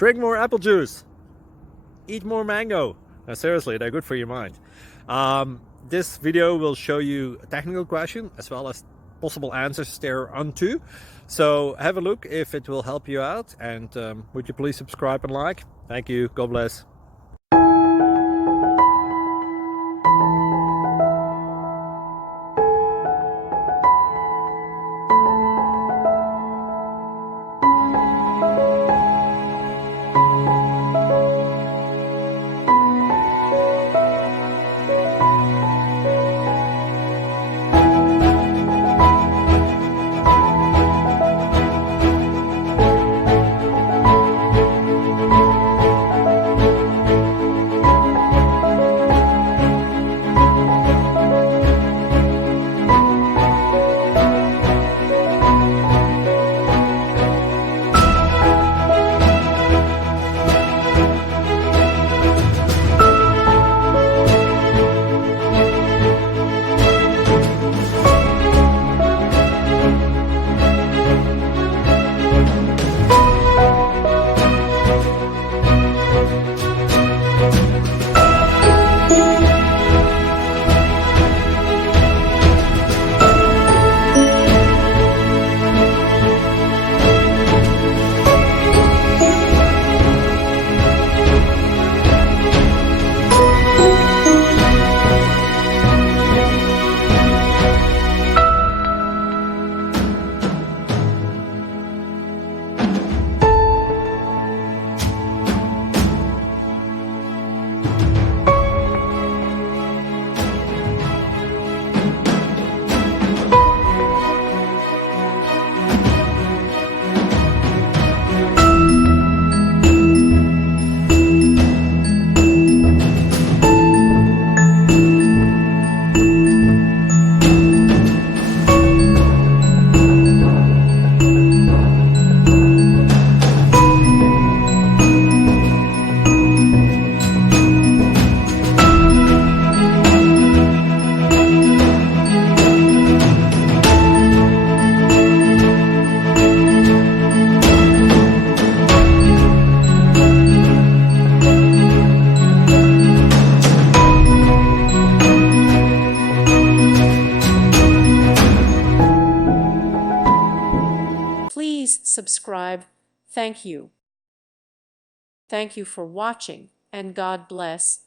Drink more apple juice. Eat more mango. Now, seriously, they're good for your mind. This video will show you a technical question as well as possible answers thereunto. So have a look if it will help you out, and would you please subscribe and like? Thank you. God bless. Please subscribe. Thank you. Thank you for watching, and God bless.